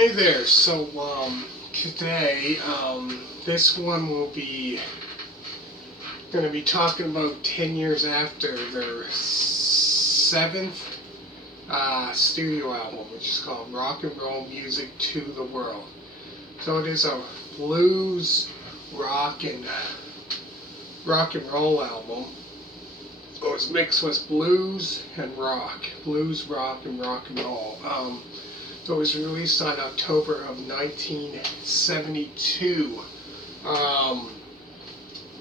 Hey there. So today, this one will be going to be talking about 10 years after their seventh studio album, which is called Rock and Roll Music to the World. So it is a blues, rock and roll album. It was mixed with blues and rock, and rock and roll. So it was released on October of 1972.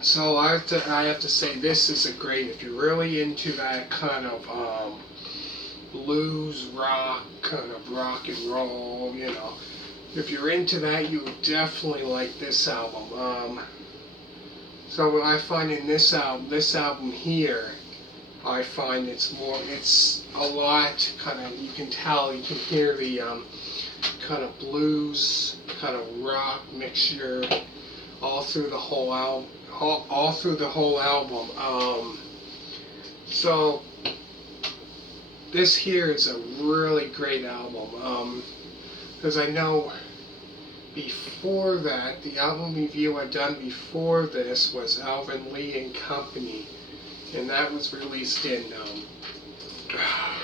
So I have to say this is a great, if you're really into that kind of blues, rock, kind of rock and roll, if you're into that, you would definitely like this album. So I find in this album here, I find it's a lot kind of, you can hear the kind of blues, kind of rock mixture all through the whole album. So this here is a really great album, because I know before that, the album review I'd done before this was Alvin Lee and Company, and that was released in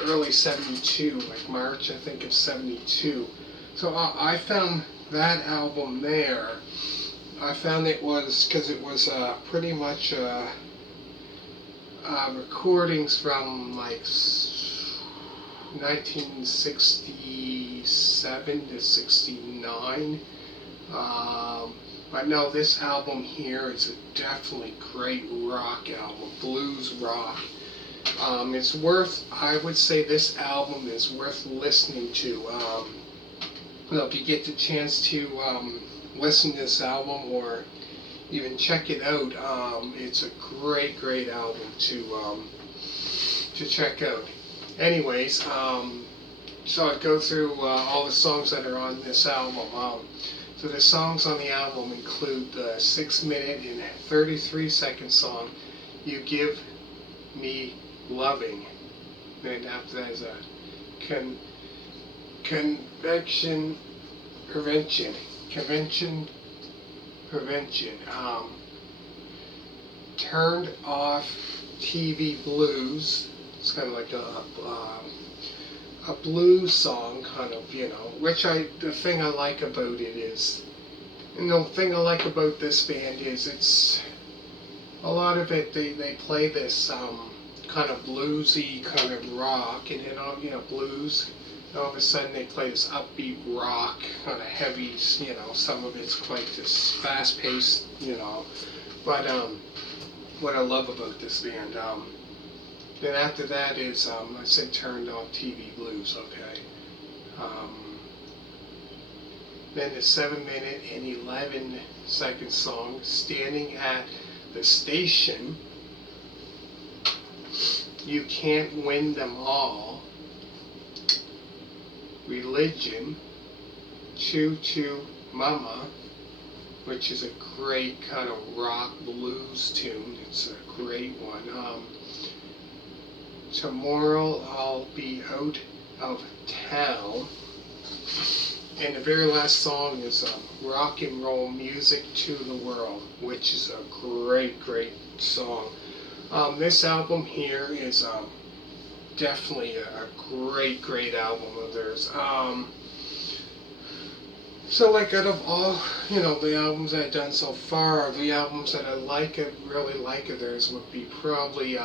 early 72, like March, I think, of 72. So I found that album there. I found it was, because it was pretty much recordings from like 1967 to 69. But no, this album here is a definitely great rock album, blues rock. It's worth, I would say this album is worth listening to. If you get the chance to listen to this album or even check it out, it's a great album to check out. Anyways, so I'd go through all the songs that are on this album. So the songs on the album include the 6-minute and 33-second song, You Give Me Loving. Then after that is a convention prevention. Turned Off TV Blues. It's kind of like a blues song, kind of, which the thing I like about it is, and the thing I like about this band is it's, a lot of it, they play this kind of bluesy kind of rock, and then, blues, and all of a sudden they play this upbeat rock, kind of heavy, some of it's quite this fast-paced, but what I love about this band, then after that is, I said Turned Off TV Blues, okay. Then the 7-minute and 11-second song, Standing at the Station, You Can't Win Them All, Religion, Choo Choo Mama, which is a great kind of rock blues tune. It's a great one. Tomorrow I'll Be Out of Town. And the very last song is Rock and Roll Music to the World, which is a great song. This album here is definitely a great album of theirs. So like out of all, the albums I've done so far, the albums that I really like of theirs would be probably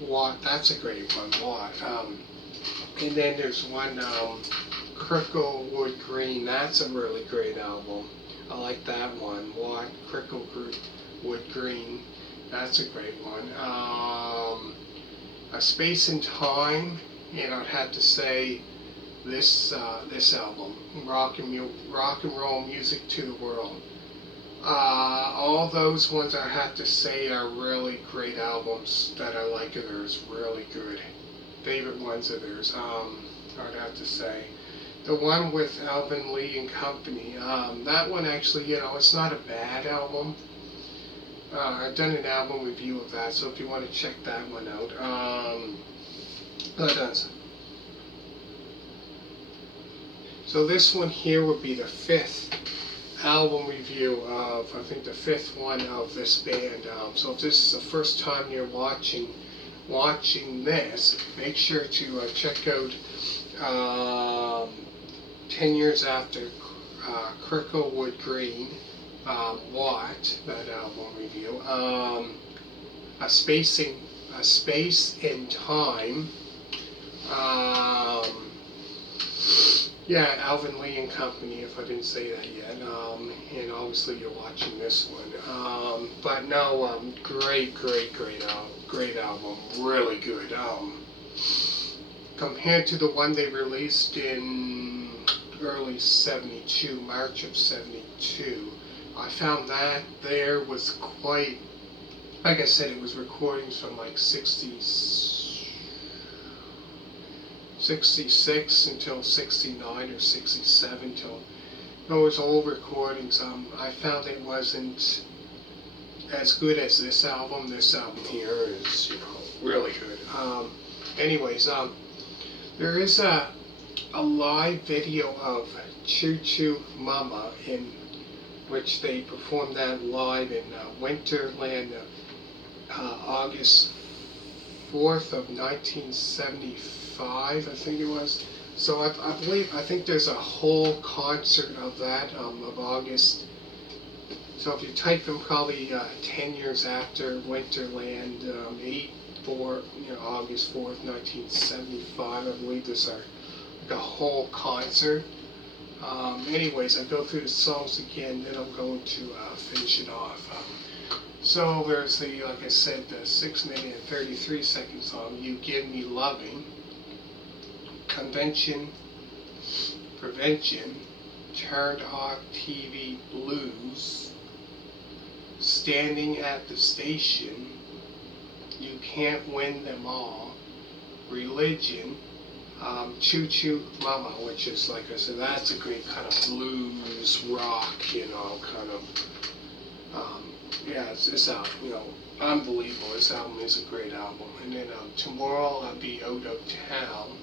Watt. That's a great one, Watt. And then there's one, Cricklewood Green. That's a really great album. I like that one, Watt, Cricklewood Green. That's a great one. A Space and Time, and I'd have to say this album, Rock and Roll Music to the World. All those ones I have to say are really great albums that I like of theirs, really good. Favorite ones of theirs, I'd have to say. The one with Alvin Lee and Company, that one actually, it's not a bad album. I've done an album review of that, so if you want to check that one out. So this one here would be the 5th album review of, I think, the 5th one of this band. So if this is the first time you're watching this, make sure to check out 10 Years After Cricklewood Green, What, that album review. A Space in Time. Yeah, Alvin Lee and Company, if I didn't say that yet. And obviously you're watching this one. But no, great album, really good. Compared to the one they released in early '72, March of '72, I found that there was quite, like I said, it was recordings from like 66 until 69 or 67 till those old recordings. I found it wasn't as good as this album. This album here is, really good. Anyways, there is a live video of Choo Mama in which they performed that live in Winterland, August 4th of 1975, I think it was. So I think there's a whole concert of that, of August. So if you type in probably 10 years after Winterland, August 4th, 1975, I believe there's like a whole concert. Anyways, I go through the songs again, then I'm going to finish it off. So there's the, like I said, the 6 minute and 33-second song, You Give Me Loving, Convention, Prevention, Turned Off TV Blues, Standing at the Station, You Can't Win Them All, Religion, Choo Mama, which is, like I said, that's a great kind of blues rock, kind of, yeah, this album, unbelievable. This album is a great album. And then Tomorrow I'll Be Out of Town.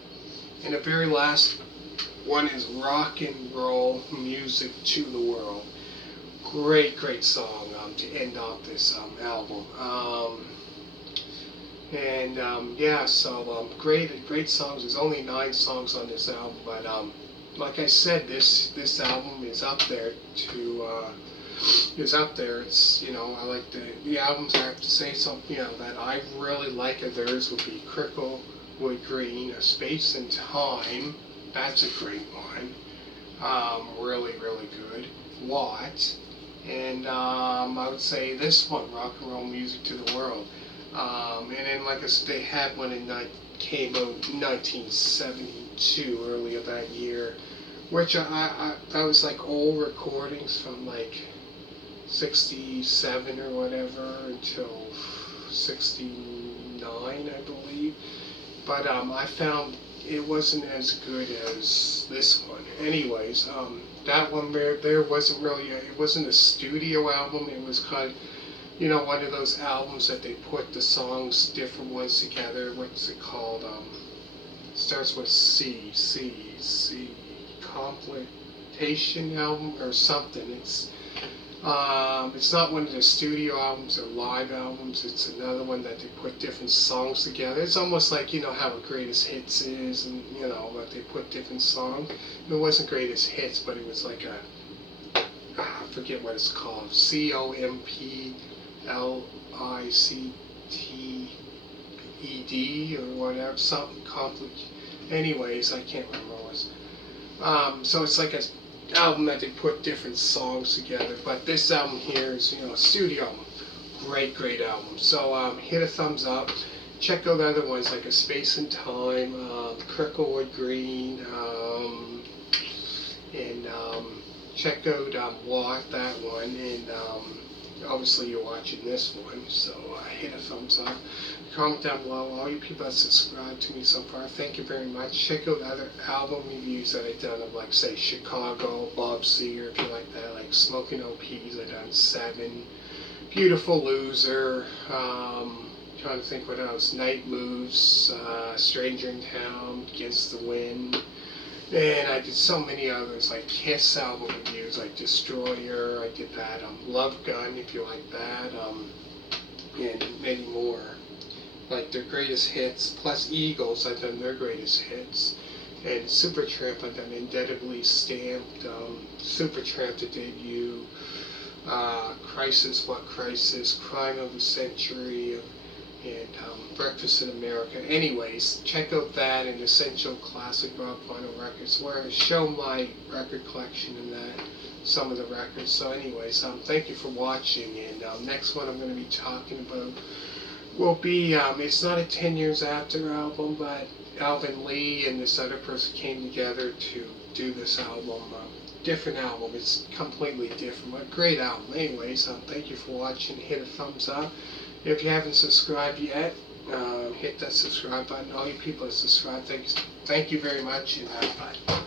And the very last one is Rock and Roll Music to the World. Great song to end off this album. Yeah, so great songs. There's only 9 songs on this album, but like I said, this album is up there It's, I like the albums. I have to say something, that I really like of theirs would be Cricklewood Green, A Space in Time. That's a great one. Really good. What? And I would say this one, Rock and Roll Music to the World. And then, like I said, they had one came out in 1972, earlier that year, which that was like old recordings from like 67 or whatever until 69, I believe. But I found it wasn't as good as this one. Anyways, that one there wasn't really it wasn't a studio album. It was kind of, one of those albums that they put the songs, different ones together. What's it called? Starts with C, Completation album or something. It's not one of the studio albums or live albums. It's another one that they put different songs together. It's almost like, how a greatest hits is, and that they put different songs. It wasn't greatest hits, but it was like I forget what it's called. COMPLICTED or whatever, something complicated. Anyways, I can't remember what it was. So it's like a album that they put different songs together, but this album here is, studio album. Great album. So hit a thumbs up. Check out other ones like A Space in Time, Cricklewood Green, and check out What, that one, and obviously you're watching this one, so hit a thumbs up. Comment down below. All you people that subscribe to me so far, thank you very much. Check out other album reviews that I've done of, like, say, Chicago, Bob Seger, if you like that, like Smoking OPs, I've done 7, Beautiful Loser, trying to think what else, Night Moves, Stranger in Town, Against the Wind, And I did so many others, like Kiss album reviews, like Destroyer, I did that, Love Gun, if you like that, and many more. Like their greatest hits, plus Eagles, I've done their greatest hits. And Supertramp, I've done Indelibly Stamped, Supertramp, the debut, Crisis, What Crisis, Crime of the Century, and Breakfast in America. Anyways, check out that and Essential Classic Rock Vinyl Records, where I show my record collection and that, some of the records. So anyways, thank you for watching, and next one I'm going to be talking about will be, it's not a 10 Years After album, but Alvin Lee and this other person came together to do this album. Different album, it's completely different, but great album. Anyways, thank you for watching. Hit a thumbs up. If you haven't subscribed yet, hit that subscribe button. All you people that subscribe, thank you very much, and bye.